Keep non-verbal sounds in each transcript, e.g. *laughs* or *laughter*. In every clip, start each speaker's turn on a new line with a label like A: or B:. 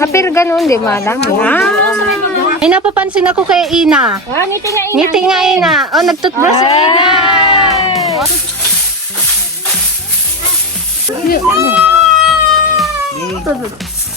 A: Ah, pero ganun, di madam. Ah, ay napapansin ako kay Ina.
B: Ah, ngiti nga ina.
A: Ngiti nga Ina. Oh, nagtutbrush si Ina.
C: Hello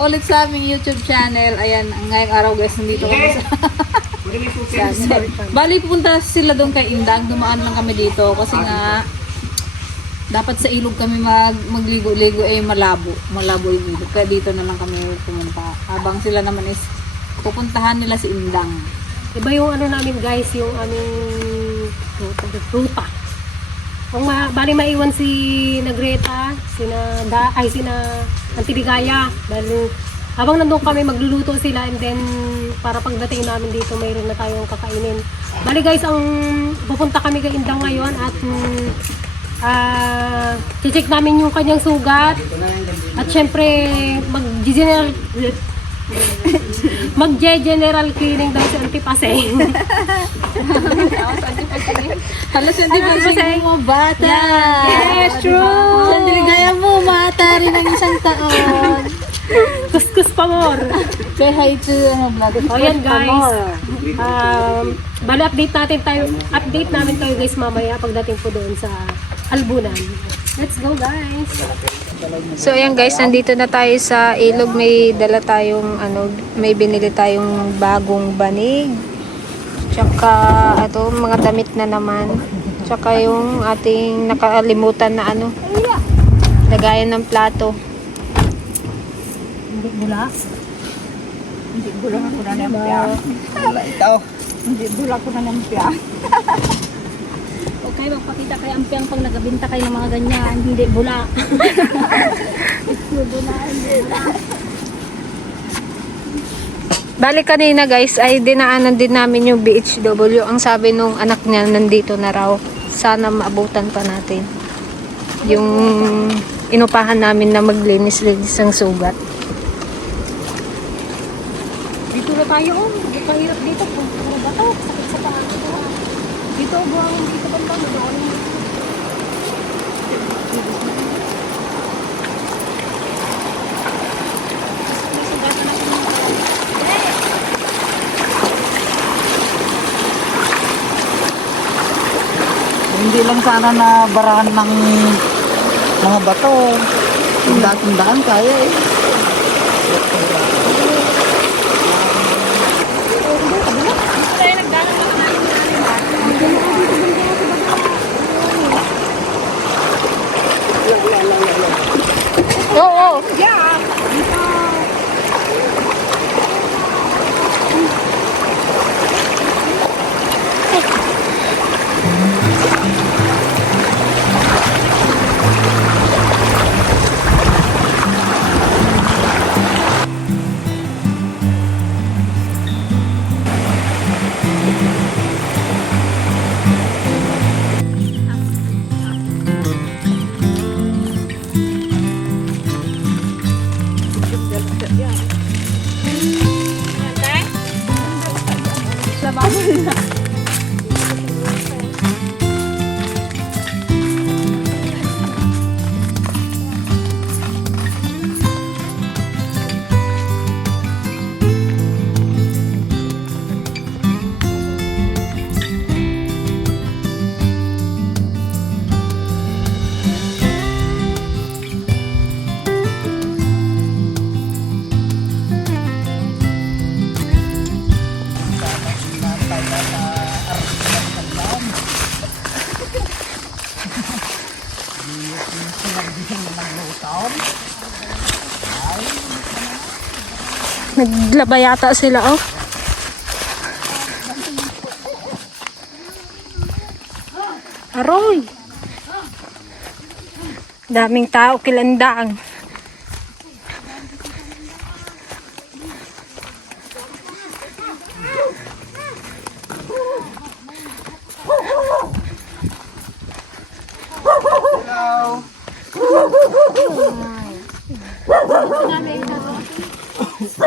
C: po ulit sa aming YouTube channel. Ayan, ngayong araw guys, nandito kami sa... *laughs* sa Bali, pupunta sila doon kay Indang. Dumaan lang kami dito kasi nga dapat sa ilog kami mag magligo-ligo eh malabo. Malabo yung ilog. Kaya dito na lang kami pumunta. Habang sila naman is pupuntahan nila si Indang.
B: Iba yung ano namin guys, yung aming ruta. Ang ma bali maiwan si Nagreta, sina da, ay sina Antiligaya dahil habang nandun kami magluluto sila and then para pagdating namin dito mayroon na tayong kakainin. Bali guys, ang pupunta kami kay Indang ngayon at ah check namin yung kanyang sugat at syempre mag-general *laughs* mag-general cleaning daw si Auntie Paseng.
C: Halos hindi ba siya mo bata?
B: Yes, true.
C: Sandali gaya mo, mata rin ng isang taon.
B: Kuskus pa more.
C: Say hi to ano, vlog.
B: O yan guys. Um, bali update natin tayo, update namin kayo guys mamaya pagdating po doon sa Albunan. Let's go guys.
A: So ayan guys, nandito na tayo sa ilog. May dala tayong ano, may binili tayong bagong banig. Tsaka ato mga damit na naman. Tsaka yung ating nakalimutan na ano, lagayan ng plato.
B: Hindi bula.
C: Hindi bulang ako na ng ito. Hindi bulang ako na ng *laughs*
B: Okay, magpakita kay Ampiang pag nagabinta kayo ng mga ganyan. Hindi bula. *laughs*
A: Balik kanina guys, ay dinaanan din namin yung BHW. Ang sabi nung anak niya, nandito na raw. Sana maabutan pa natin. Yung inupahan namin na maglinis-linis ng sugat.
B: Dito na tayo oh. Pa hirap dito. Puro ba to? Sakit sa paa. Dito, buhangin dito ba ba? Doon.
C: Hindi lang sana na barahan ng mga bato. Tindahan kaya eh.
A: Naglaba yata sila, oh. Aroy! Daming tao kilandang.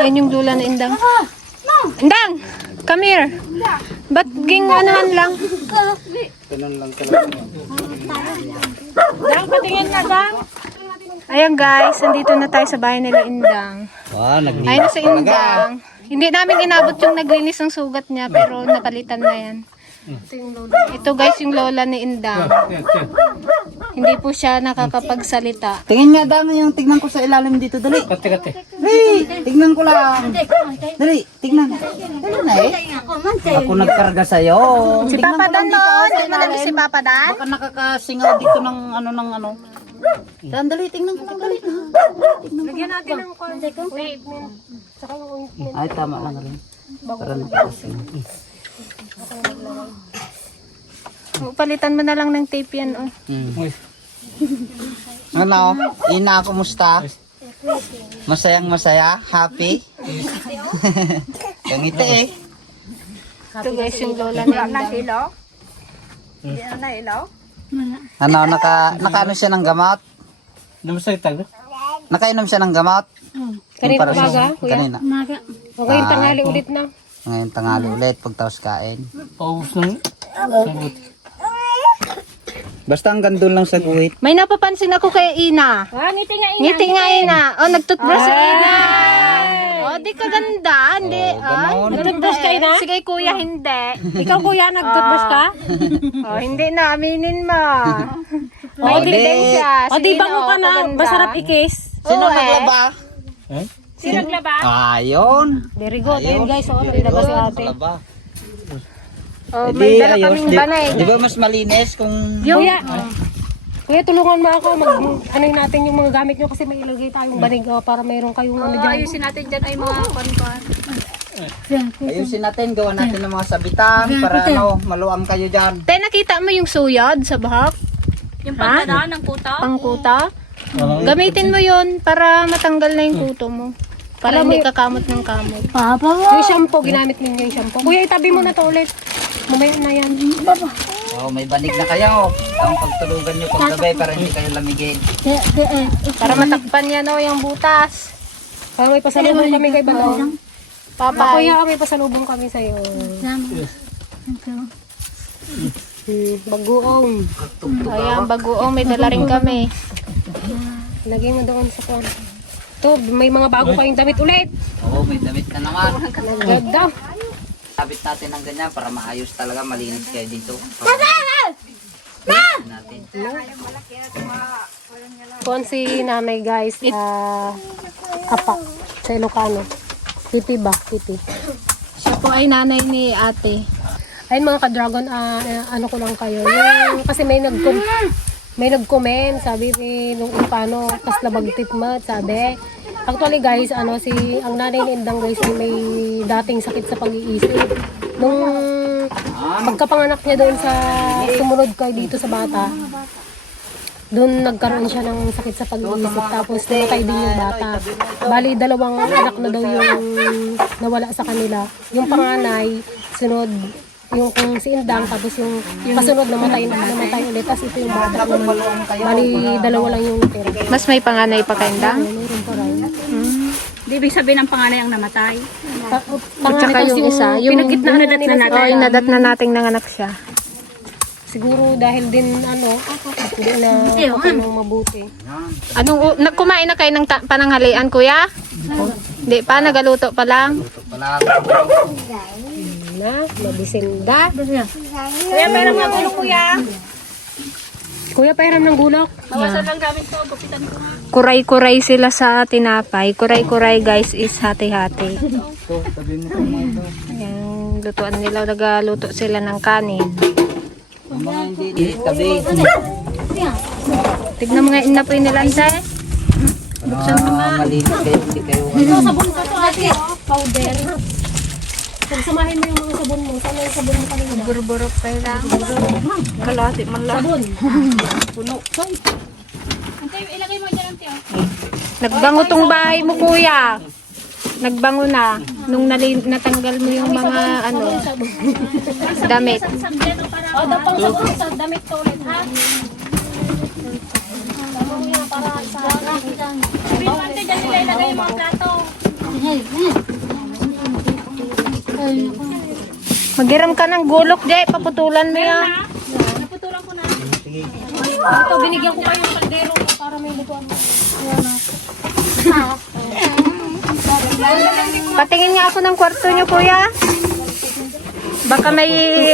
A: Yan yung lula na Indang. Indang! Come here. Ba't ging anuhan lang? Dang, patingin ka, Dang. Ayan guys, nandito na tayo sa bahay nila Indang.
D: Ah, naglinis.
A: Ayun na sa Indang. Hindi namin inabot yung naglinis ng sugat niya, pero napalitan na yan. Ito guys, yung lola ni Indang. Hindi po siya nakakapagsalita.
D: Tingin nga dami yung tignan ko sa ilalim dito. Dali. Kate, kate. Dali, tignan ko lang. Dali, tignan. Dali na eh. Ako nagkarga sa'yo.
A: Si Papa Dan doon. Di mo si Papa Dan?
D: Baka nakakasingaw dito ng ano ng ano. Dan, dali, tingnan ko. Dali na.
B: Lagyan natin ng yung ointment.
D: Ay, tama lang rin. Para nakakasingaw.
A: Palitan mo na lang ng tape yan. Oh.
D: Hmm. Ano? Ina, kumusta? Masayang masaya? Happy? Yung ito eh.
A: Ito guys, yung lola ni Indang.
D: Ano, naka, nakaano siya ng gamot? Nakainom siya ng gamot?
B: Kanina
D: Para sa-
B: umaga, kuya?
D: Kanina.
B: O ngayon tanghali ulit na.
D: Ngayon tangali ulit pagtaos kain. Basta ang gandun lang sa guhit.
A: May napapansin ako kay Ina.
B: Ah, ngiti nga
A: Ngiti nga Ina. Oh, nagtutbrush si Ina. Oh, di ka ganda. Hindi. Oh,
D: ganon.
B: Nagtutbrush ka, Ina?
A: Sige kuya, hindi.
B: Ikaw kuya, nagtutbrush ka?
A: Oh, hindi na. Aminin mo. May
D: Oh, di.
A: ebidensya.
B: O
A: Si
B: di
A: Ina,
B: bango
A: oh,
B: ka na, masarap ikis.
D: Sino
A: eh.
D: naglaba?
B: Sino naglaba?
D: Ayun.
B: Very good. Ayun guys, oh, naglaba si ate.
A: Oh,
D: Eh,
A: may dala kaming banay.
D: di ba mas malinis kung...
B: Kuya, kuya tulungan mo ako mag ano natin yung mga gamit nyo kasi may ilagay tayong banig oh, para mayroon kayong ano dyan.
A: Ayusin natin dyan ay mga kwan-kwan.
D: Ayusin natin, gawa natin ng mga sabitan para ano, maluwang kayo dyan.
A: Te, nakita mo yung suyad sa bahak? Yung pangkuta ng kuta? Pangkuta? Gamitin mo yon para matanggal na yung kuto mo. Para hindi ka kamot ng kamot.
B: Yung shampoo, ginamit ninyo yung shampoo. Kuya, itabi mo na to ulit. Mamaya na yan.
D: Oh, may banig na kayo. Ang pagtulugan nyo paggabi para hindi kayo lamigin.
A: Para matakpan yan o yung butas.
B: Para may pasalubong kami kay Balong.
A: Papa,
B: Kuya, may pasalubong kami sa'yo. Bagoong.
A: ayan, bagoong, may dala rin kami.
B: Lagay mo doon sa kwan. To, may mga bago kayong damit ulit.
D: Oo, may damit na naman.
B: Ganda.
D: Sabit natin ng ganyan para maayos talaga, malinis kayo dito. Sabit natin.
B: Kung si nanay guys, ah, apak sa Ilocano. Titi ba? Titi.
A: Siya po ay nanay ni ate.
B: Ayun mga ka-dragon, ah, ah, ano ko lang kayo. Yung, kasi may nag may nag-comment, sabi ni nung Ilocano, kas labag titmat, sabi. Actually guys, ano si ang nanay ni Indang guys ay may dating sakit sa pag-iisip. Nung pagkapanganak niya doon sa sumunod kay dito sa bata, doon nagkaroon siya ng sakit sa pag-iisip tapos namatay din yung bata. Bali, dalawang anak na daw yung nawala sa kanila. Yung panganay, sunod yung kung si Indang tapos yung kasunod namatay namatay ulit tapos ito yung bata bali dalawa lang yung natira
A: Mas may panganay pa kaindang?
B: meron pa rin
E: Di ibig sabihin ng panganay ang namatay.
B: Pa-
A: At
B: panganay
A: saka
B: tapos
A: yung
B: yung
A: isa, yung
B: pinagitnaan na nila
A: Oh, yung nadat na nating nanganak siya.
B: siguro dahil din ano hindi na ako nang mabuti
A: Anong, u- nagkumain na kayo ng ta- pananghalian, kuya? Hindi pa, nagaluto pa lang.
B: Na madisinda
E: Kuya, meron nga gulo kuya.
B: Kuya pahiram ng gulok
E: Bawasan lang gamit ko. Gupitan ko nga.
A: Kuray-kuray sila sa tinapay. Kuray-kuray guys is hati-hati. Ayan, lutuan nila. Nagaluto sila ng kanin.
D: Ang mga hindi, di, tabi.
A: Tignan mo nga inapoy nila.
D: Ah, malinis kayo, hindi kayo.
B: sabon ka to ate powder Pagsamahin mo yung mga sabon mo. Sana yung sabon mo kanina.
A: Burburok kayo lang.
E: Kalahati man lang.
B: Sabon.
E: Antay, ilagay mo dyan ang tiyo.
A: Nagbango tong bahay mo, kuya. Nagbango na. Nung nali- natanggal mo yung mga ano, *laughs* damit.
B: O, daw pang sabon sa damit ko ulit, ha? Sabon mo yan para sa...
E: Sabihin mo ante dyan nila
A: Magiram ka ng gulok, Jay. Paputulan mo yan.
B: Ito, binigyan ko kayo ng kaldero para may lutuan mo.
A: Patingin nga ako ng kwarto niyo, kuya. Baka may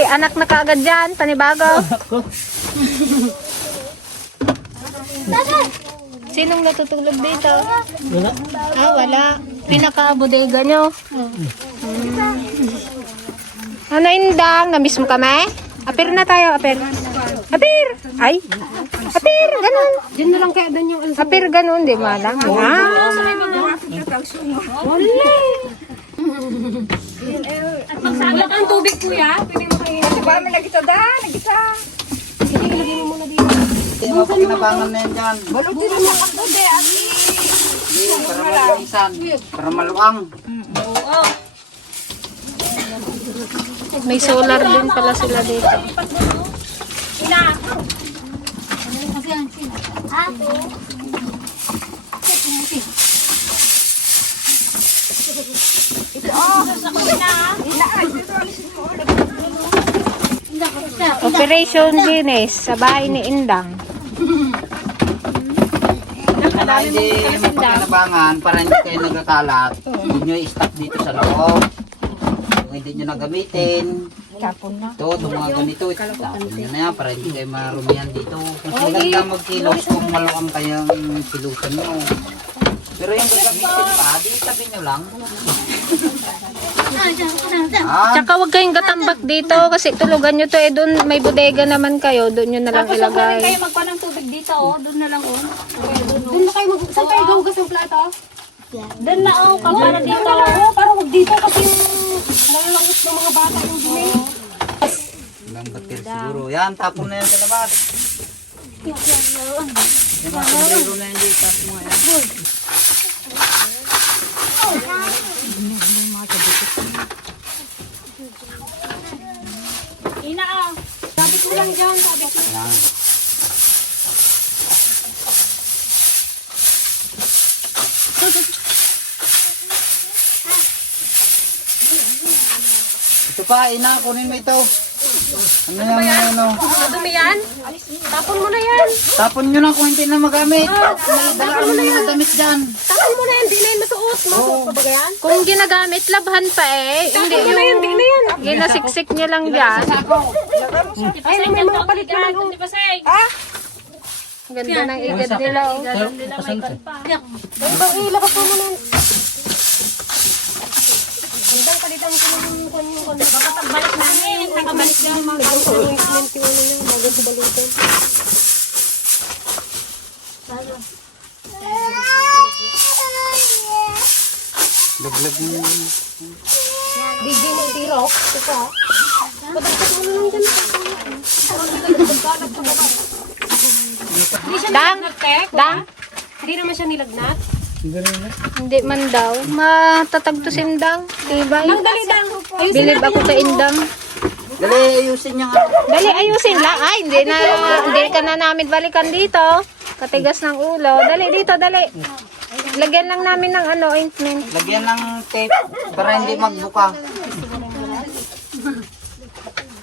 A: anak na kaagad dyan, panibago. Sinong natutulog dito?
D: Wala.
A: Ah, wala. Pinaka-bodega nyo. Hmm. Ano indang? Na-miss mo kami? Apir na tayo, apir. Apir! Ay! Apir! Ganun!
B: Diyan na lang kaya doon yung alsa.
A: Apir ganun, di ba lang? Ah!
B: At magsaglat ang tubig kuya, pwede mo kayo. Ate, ba may nagisa da? Nagisa. Sige, ilagay mo muna dito.
D: Hindi mo pakinabangan na yan dyan. Balog din mo ako de. Para maluisan. Para maluang.
A: May solar din pala sila dito. Operation Guinness sa bahay ni Indang.
D: Sana hindi mapakinabangan para hindi kayo nagkakalat. Hindi nyo i-stop dito sa loob. Kung hindi nyo nagamitin. Tapon na. Ito, itong mga ganito. Tapon nyo na yan para hindi kayo marumihan dito. Mas maganda magkilos kung maluang kayang kilusan nyo. Pero yung gagamitin pa, di tabi nyo lang. Ah,
A: Tsaka huwag kayong gatambak dito kasi tulugan nyo to eh doon may bodega naman kayo doon nyo na lang ilagay.
E: Kayo magpa ng tubig dito, oh. Doon na lang, oh.
B: Doon na kayo mag... Saan kayo gahugas ng plato?
E: Doon na, oh. Para dito.
B: Oo, parang huwag dito kasi yung nalalangot ng mga bata yung dumi.
D: ilang batir siguro. Yan, tapon na yan sa labas. Na yan dito, tapon mo yan.
E: Ina.
B: Sabi ko lang dyan, sabi ko.
D: Yan. *laughs* Ito pa, ina, kunin mo ito. Ano yan, ano, ano?
B: Madumi yan? Tapon mo na yan.
D: Tapon nyo na kung hindi na magamit. May dala mo na yung damit dyan.
B: Tapon mo na yan, di na yan masuot. Masuot pa ba yan?
A: Kung ginagamit labhan pa eh, hindi
B: Tapon mo na yan, di na yan.
A: ginasiksik nyo lang dyan.
B: Ay, may mga palit naman. oh.
E: Di ba, say?
A: Ganda ng igad nila oh.
B: Ay, ilabas mo muna yan. Hanggang palitan ko ng kwan yung.
E: Baka pagbalik namin, nakabalik na.
B: Lagyan ko ng cement yung ano niya, bago sa balutan.
D: Laglag mo.
B: DJ mo tiro. Ito ha. Padagdag mo lang dyan.
A: Dang! Dang!
B: Hindi naman siya nilagnat.
A: Hindi man daw. Matatag to si Indang. Diba?
B: Ang dali. Ayun,
A: Bilib ako kay Indang.
D: Dali, ayusin nyo nga.
A: Dali, ayusin lang. Ay, hindi na, hindi ka na namin balikan dito. Katigas ng ulo. Dali, dito, dali. Lagyan lang namin ng ano, ointment.
D: Lagyan ng tape para hindi magbuka.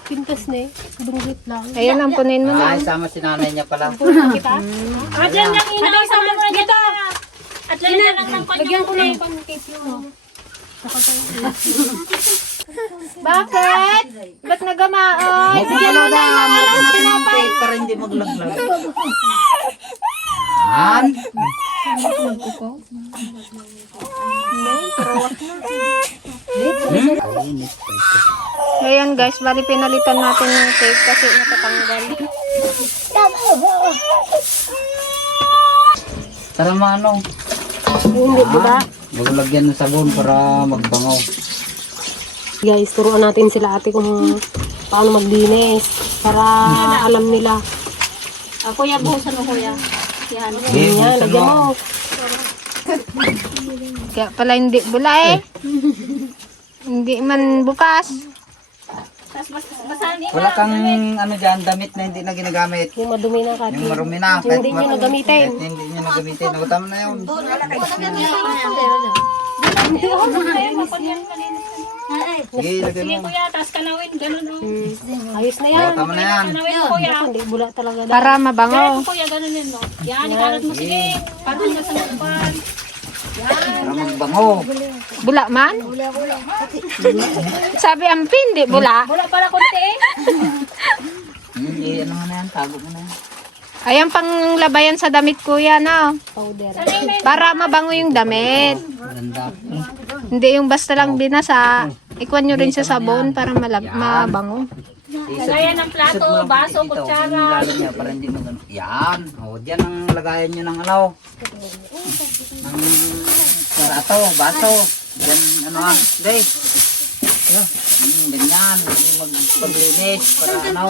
B: pintas na eh. Dungit lang.
A: Ayun, ampunin mo na.
D: Ay, sama si nanay niya pala.
B: Kita?
E: At yan lang, ina. Isama mo na dito. At yan lang ng kwan
B: Lagyan ko ng pancake yung *laughs*
A: Bakit? Ba't nagamaon?
D: Bigyan mo na, natin ng tape para hindi maglaglag. Ito.
A: Ayan guys, bali pinalitan natin ng tape kasi natatanggal.
D: Para maano.
B: Hindi, di ba?
D: Maglagyan ng sabon para magbangaw.
B: Guys, turuan natin sila ate kung paano maglinis para alam nila.
E: Ah, kuya, buhusan mo, kuya. Yan.
B: Yan,
D: buksan
B: lagyan
D: mo.
B: mo.
A: Kaya pala hindi bula eh. hindi man bukas.
E: Tapos bas basahin niya.
D: Wala kang ano dyan, damit na hindi na ginagamit.
B: Yung madumi na kati.
D: Yung marumi na.
B: Yung hindi nyo nagamitin.
D: Kahit hindi nyo nagamitin. Tama na yun.
E: Na.
D: Sige,
E: Sige
D: mo.
E: kuya, tapos kanawin, ganun oh.
B: Ayos na
D: Oh,
B: yan.
D: tama na yan.
E: Kanawin kuya.
B: Hindi, bula talaga.
A: Para mabango.
E: Ganun kuya, ganun yun no. Yan, ikalat mo sige. Pagod ka sa lupan.
D: Para magbango.
A: Bula man? Sabi ang hindi bula.
E: Wala pala konti eh.
D: Hmm, eh, ano mo na yan, tago mo na yan.
A: Ayan pang labayan sa damit kuya na.
B: Powder.
A: Para mabango yung damit.
D: Maganda.
A: Hindi yung basta lang binasa. Ikuan nyo rin sa sabon para malag mabango.
E: Lagayan ng plato, baso, kutsara.
D: Lalo niya para hindi magano. Yan. O, diyan ang lagayan nyo ng ano. Ng karato, baso. Diyan, ano ah. Yo. Hmm, ganyan. Mag paglinis para ano.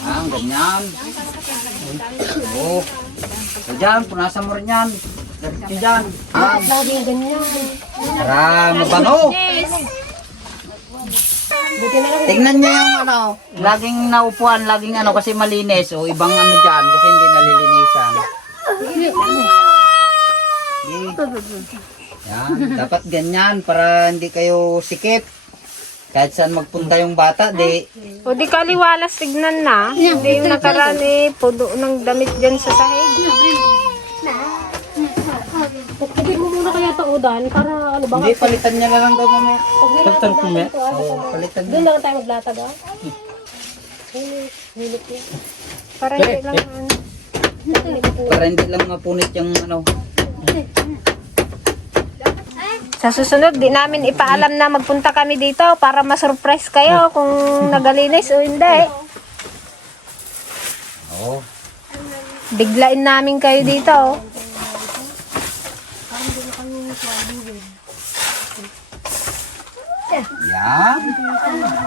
D: Ah, ganyan. Oo. So, dyan, punasan mo rin yan. Dyan. Ah,
B: Laging ganyan.
D: para mabango. Tingnan niyo yung ano, laging naupuan, laging ano kasi malinis o ibang ano diyan kasi hindi nalilinisan. Yan, dapat ganyan para hindi kayo sikip. Kahit saan magpunta yung bata, di
A: O di kaliwalas tignan na. Hindi yung nakaraan eh. Ng damit dyan sa sahig.
B: Pagkabit mo udan para ano ba?
D: hindi palitan niya na lang daw mamaya.
B: Doktor Kume.
D: Oo, palitan
B: Doon
D: niya.
B: lang tayo maglatag ah.
A: Para hindi lang ano.
D: Para hindi lang mapunit yung ano.
A: Sa susunod, di namin ipaalam na magpunta kami dito para ma-surprise kayo kung nagalinis o hindi.
D: Oo.
A: Biglain namin kayo dito.
D: Yan.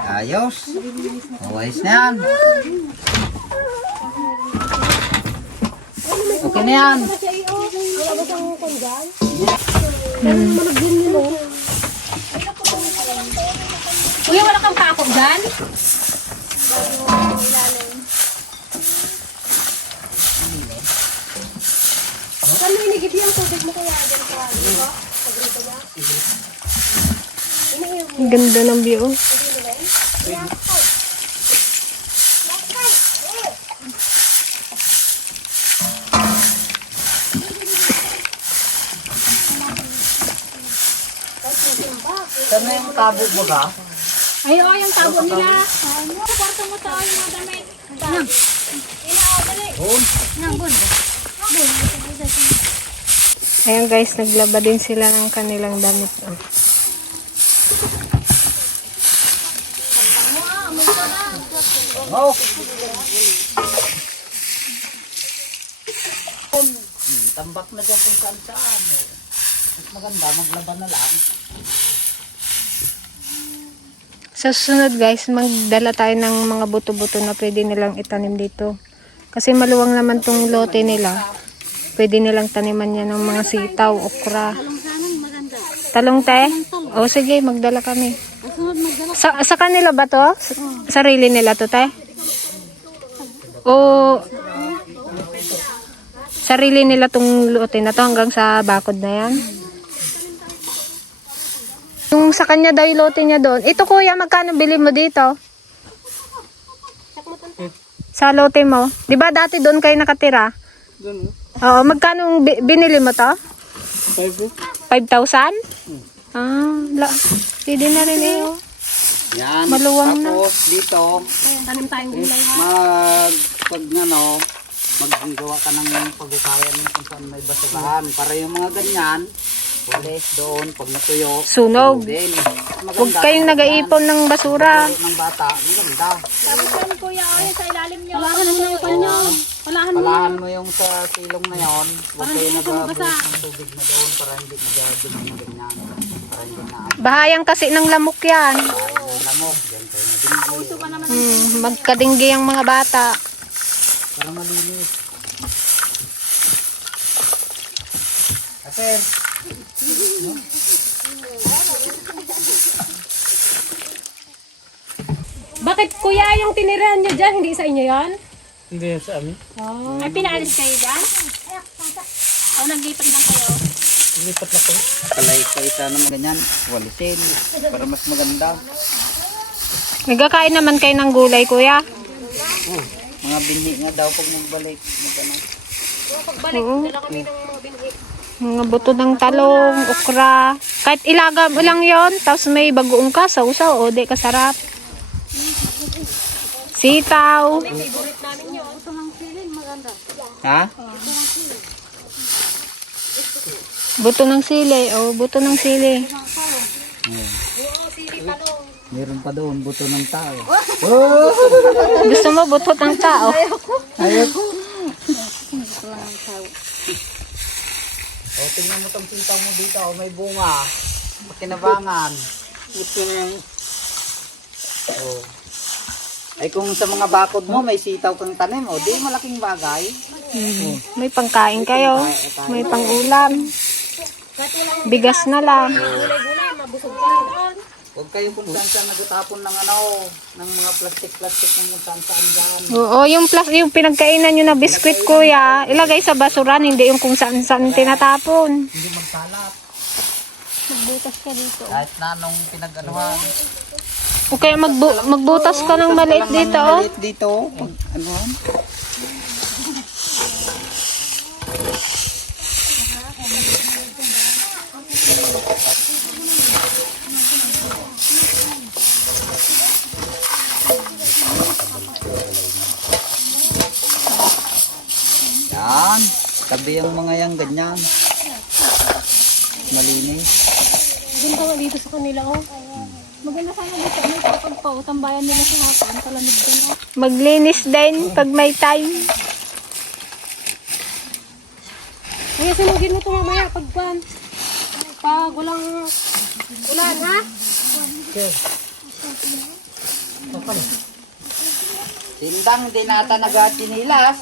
D: Ayos. Ayos na yan. Okay na yan.
B: Kuya, wala kang pako dyan? Saan mo inigit yung tubig mo kuya? Diyan ka.
A: Ang ganda ng view.
D: Saan na yung tabo mo ka?
B: Ay, oh, yung tabo nila.
E: Kwarto mo to, yung mga damit.
A: Ayan guys, naglaba din sila ng kanilang damit. Oh.
D: Oh. Hmm, tambak na dyan kung saan saan. Eh. Mas maganda, maglaban na lang.
A: Sa susunod guys, magdala tayo ng mga buto-buto na pwede nilang itanim dito. Kasi maluwang naman tong lote nila. Pwede nilang taniman yan ng mga sitaw, okra. Talong te? O sige, magdala kami. Sa, sa kanila ba to? Sa- Sarili nila to te? O sarili nila tong lote na to hanggang sa bakod na yan? Yung sa kanya daw yung lote niya doon. Ito kuya, magkano bili mo dito? Sa lote mo. Di ba dati doon kayo nakatira? Oo, magkano bi- binili mo to? 5,000? Ah, la. Pwede na rin eh. oh.
D: Yan.
A: Maluwang na.
D: Tapos dito,
B: Tanim tayong gulay ha.
D: mag, pag ano, maggawa ka ng paghukayan kung saan may basurahan. Para yung mga ganyan, pulis doon, pag natuyo,
A: Sunog.
D: din.
A: Huwag kayong nag-aipon ng basura.
D: ng bata, maganda.
E: Tapos yan kuya, yung sa ilalim nyo.
B: Wala ka naman yung mo.
D: Palahan mo yung sa silong na yon, huwag kayo nag-aabot ng tubig na doon para hindi nag-aabot ng ganyan. Para hindi na
A: Bahayang kasi ng lamok yan.
D: ang lamok, dyan kayo nabinggo.
A: Hmm, magkadinggi ang mga bata.
D: Para malinis. Aper,
B: Bakit kuya yung tinirahan nyo dyan? Hindi sa inyo yan?
E: Ay, pinaalis kayo dyan? O, naglipat lang kayo.
D: Kalay kayo sana mga ganyan. Walisin. Para mas maganda.
A: Nagkakain naman kayo ng gulay, kuya?
D: Mga binhi nga daw pag magbalik. Magano.
B: Pagbalik,
A: Oo.
B: dala kami ng mga binhi.
A: Mga buto ng talong, okra. Kahit ilaga mo lang yon tapos may bagoong ka, sausaw, o di kasarap. Sitaw.
B: Favorite namin.
D: Ha?
A: Buto ng sili, o buto ng sili.
D: Meron pa doon, buto ng tao. *laughs*
A: Gusto mo buto ng tao?
D: Ayoko. O, tingnan mo tong sintaw mo dito. O, may bunga. Pakinabangan. Buto na yung... Ay kung sa mga bakod mo may sitaw kang tanim, o di malaking bagay.
A: May pangkain kayo. May pangulam. Bigas na lang.
D: Huwag kayo kung saan saan nagatapon ng ano, ng mga plastic-plastic ng kung saan saan dyan.
A: Oo, yung plus yung pinagkainan nyo na biskwit kuya, ilagay sa basuran, hindi yung kung saan saan tinatapon.
D: Hindi magkalat.
A: Magbutas ka dito.
D: Kahit na nung pinag-anuhan.
A: O kaya magbu- magbutas ka ng maliit dito, oh.
D: Maliit dito, pag anuhan. Yan. Tabi ang mga yan ganyan. Malinis.
B: Ka dito sa kanila, oh. Maganda sana dito. May kapag pa, oh, tambayan nila sa hapon. Talamig doon, oh.
A: Maglinis din pag may time.
B: Kaya sinugin mo ito mamaya pag pan. Pag walang ulan, ha?
D: Sindang din ata nagachinilas.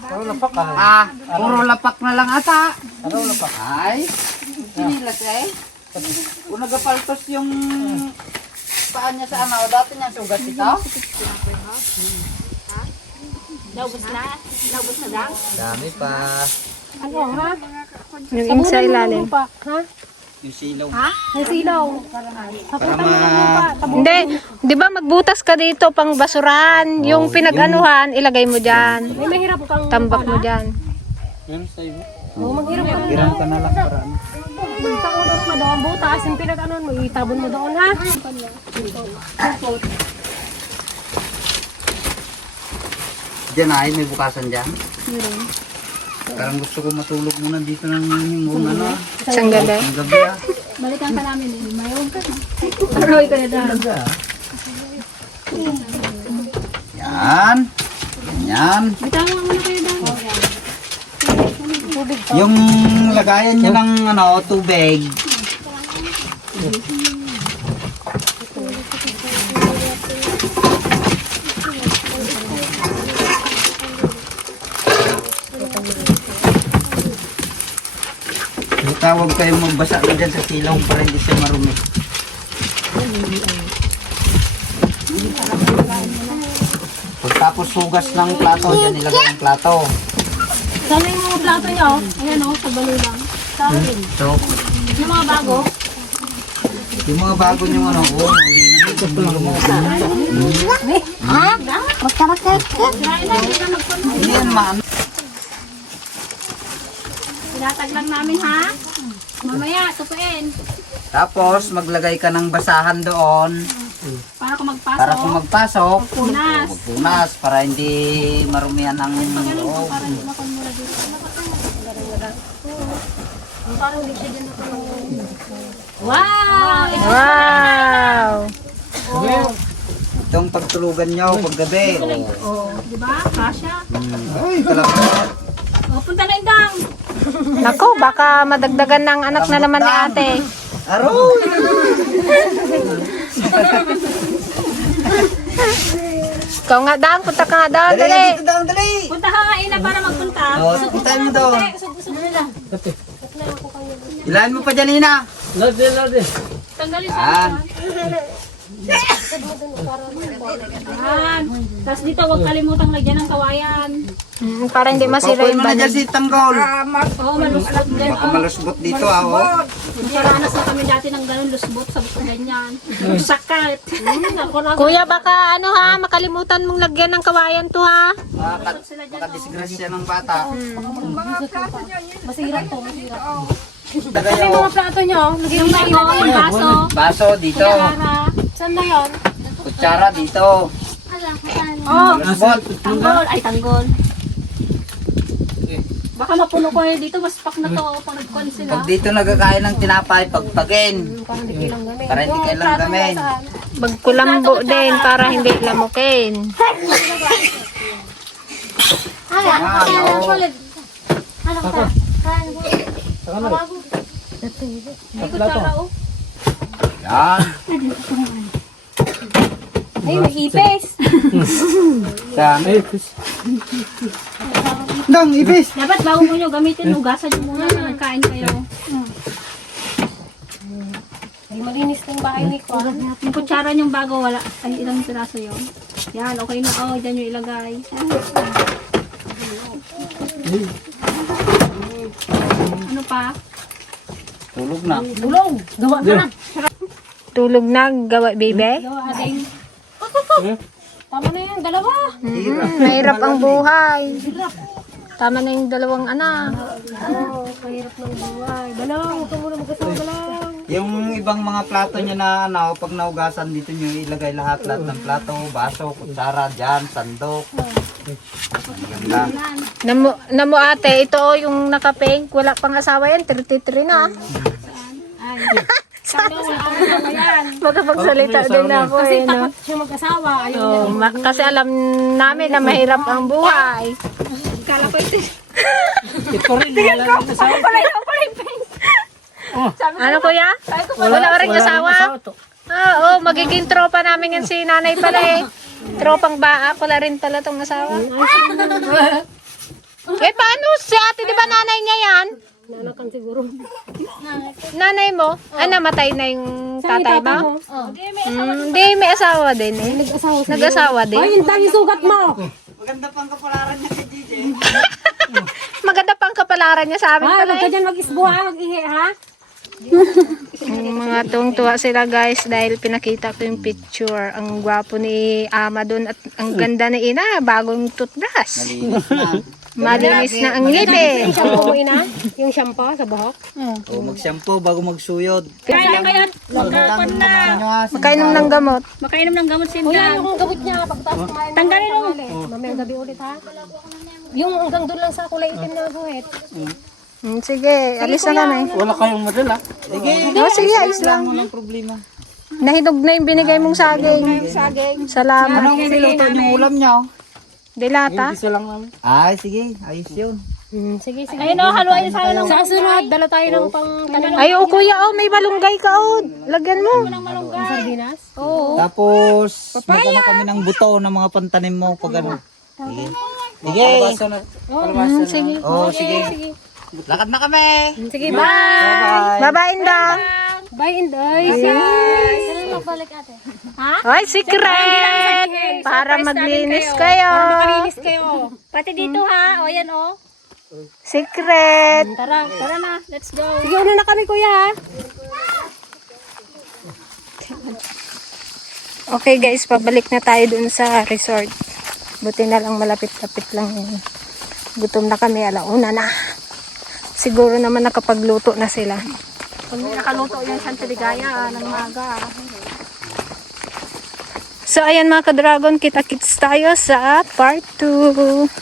D: Puro lapak ka. Ah, puro lapak na lang ata. Puro lapak. Ay, chinilas eh. Kung nagapaltos yung paa niya sa ano, dati niya sugat ito.
E: Naubos na? Naubos na lang?
D: Dami pa.
B: Ano, ha?
A: Yung im sa ilalim.
B: Ha?
D: Yung silaw.
B: May silaw.
D: Para
B: Taputan mo ng lupa.
A: Hindi, 'di ba magbutas ka dito pang basurahan, yung pinag-anuhan, ilagay mo diyan.
B: May mahirap kang
A: Tambak mo diyan.
B: Oh, maghirap ka na.
D: Hiram ka na lang para ano.
B: Takot mo doon, butas. Yung pinag-anon mo, itabon mo doon, ha?
D: Diyan ay, may bukasan dyan. Parang gusto ko matulog muna dito ng yung ano.
A: Isang gabi.
D: Ang gabi ah.
E: Balikan ka namin eh. Mayroon ka na.
D: Yan. Yan.
E: Bitawa mo na kayo
D: Yung lagayan nyo ng ano, tubig. Tawag kayong magbasa na dyan sa silaw para hindi siya marumi. Pagkatapos hugas ng plato, dyan nilagay ang plato.
E: Saan yung mga plato niyo? Ayan o, sa balulang. Sa akin.
D: So,
E: Yung mga bago.
D: yung mga bago nyo ano, oh, ito pa lang
E: Kirain na, hindi ka magpuno.
D: Hindi yan man.
E: Tinatag lang namin ha. Mamaya, tupuin.
D: Tapos, maglagay ka ng basahan doon
E: Para kung magpasok.
D: para kung magpasok,
E: Punas.
D: magpunas para hindi marumihan ang loob.
E: Para hindi siya Wow!
A: Wow!
D: Itong pagtulugan nyo paggabi.
E: Oh,
D: Oh.
E: di ba? Kasha.
D: Hmm. Ay, talaga.
E: Oh, punta na indang.
A: Nako, baka madagdagan ng anak na naman ni ate.
D: Aroy!
A: Ikaw nga daan, punta ka nga daan,
D: Dali,
A: dali.
D: dito daw, dali!
E: Punta ka nga ina para magpunta.
D: Oh, puntahan mo doon.
E: Subo-subo nila.
D: Ilahan mo pa dyan, Ina.
E: Tanggalin sa
D: Yan.
E: Yan. Tapos dito, huwag kalimutang lagyan ng kawayan.
A: Mm, para hindi masira
D: Papoy
A: yung
D: mo na dyan si Tanggol.
E: Oo, malusbot dyan.
D: Baka malusbot dito ah. Oh.
E: Nakaranas na kami dati ng ganun, lusbot sa ganyan. Sakit. Ako na.
A: Kuya, baka ano ha, makalimutan mong lagyan ng kawayan to ha.
D: Baka disgrasya ng bata.
B: Masira to, masira.
D: Tagay
B: Mga plato nyo,
E: Yung yung baso.
D: Baso dito.
E: Para.
B: Saan na yun?
D: Kutsara dito.
E: Oh,
D: Malusbot.
E: tanggol. Ay, tanggol. Baka mapuno ko yun dito, mas pak na to pag nagkon sila.
D: Pag dito nagkakain ng tinapay, pagpagin.
B: Parang di kilang gamit.
D: Para hindi kailang gamin.
A: Magkulambo din para hindi lamukin.
D: Yan, oh.
E: Hindi ko tsara, oh.
D: Yan.
B: Ay, may ipis.
D: Yan. Dang, ibis.
E: Dapat bago mo nyo gamitin, ugasan nyo muna na nagkain kayo.
B: Ay, malinis yung bahay ni Kwan.
E: Yung kutsara yung bago, wala. Ay, ilang piraso yun. Yan, okay na. Oh, dyan yung ilagay. Ano pa?
D: Tulog na.
B: Bulong! Gawa ka na.
A: Tulog na, gawa baby.
E: Gawa ading.
B: Tama na yan, dalawa.
A: Mm, mahirap ang buhay. Tama na yung dalawang anak.
B: Oo, kahirap ng buhay. Huwag ka muna mag-asawa dalang.
D: Yung ibang mga plato niya na ano, pag naugasan dito niyo ilagay lahat lahat ng plato, baso, kutsara, dyan, sandok.
A: Namu, namu ate, ito oh, yung nakapink. Wala pang asawa yan, 33 na. Makapagsalita din ako eh. No?
B: Siya mag-asawa, ayaw
A: Oh, ma- kasi alam namin na mahirap ang buhay. Ano kuya? Wala rin asawa? Ah, oh, magiging tropa namin yan si nanay pala eh. Tropang baa pala rin pala tong asawa. eh paano si ate, di ba nanay niya yan?
B: Nanakan siguro.
A: Nanay mo? Ah, namatay na yung tatay mo?
B: Oh.
A: Hmm, Hindi, may asawa din eh.
B: Nag-asawa siya.
A: Nag-asawa din.
B: Ay, yung tangi sugat mo!
D: Maganda pang kapalaran niya si Gigi. *laughs*
A: Maganda pang kapalaran niya sa amin
B: Ay,
A: pala
B: huwag ka
A: eh.
B: dyan mag-isbo ha, mag-ihi ha.
A: Yung mga tuwang-tuwa sila guys dahil pinakita ko yung picture. Ang gwapo ni Ama doon at ang ganda ni Ina. Bagong toothbrush.
D: Malinis na.
A: Malinis na ang ngipin.
B: Yung shampoo mo ina, yung shampoo sa buhok.
D: O mag-shampoo bago magsuyod.
E: Kain na kayo. Magkakon na.
A: Makainom ng gamot.
E: Makainom ng gamot
B: Kuya,
E: sindan.
B: yung gamot niya, pagkatapos kumain ng
E: Tanggalin mo.
B: ulit. Mamayang gabi ulit ha. Yung hanggang doon lang sa kulay itim na buhet.
A: Hmm, sige, alis na kami.
D: Wala kayong madala. Sige.
A: Oh, sige, ayos lang.
D: Walang problema.
A: Nahinog na yung binigay mong saging. Salamat.
D: Anong niluto yung ulam niya? oh?
A: Dilata.
D: Ay, sige. Ayos yun.
B: Hmm, sige, sige.
E: Ayun o, haluan sa ng
B: Sa sunod, dala tayo ng pang tanim
A: Ay, oh, kuya, oh, may malunggay ka, oh. Lagyan mo.
B: ng sardinas. Oo.
D: Tapos, magkano kami ng buto ng mga pantanim mo pag ano. Sige. Sige.
A: Hmm, sige.
D: Oh, sige. Lakad na kami.
B: Sige, bye!
D: Bye.
A: Bye-bye, Indang.
B: Bye, Inday!
A: Ay, secret! Para maglinis kayo.
B: Makalinis kayo.
E: Pati dito ha. O yan o.
A: Secret.
B: Tara.
E: Tara na. Let's go.
B: Sige, una na kami, kuya ha.
A: Okay guys, pabalik na tayo dun sa resort. Buti na lang malapit-lapit lang yun. Gutom na kami, alauna na. Siguro naman nakapagluto na sila.
E: Pag nakaluto yung Santaligaya ng maga.
A: So ayan mga ka-dragon, kita-kits tayo sa part 2.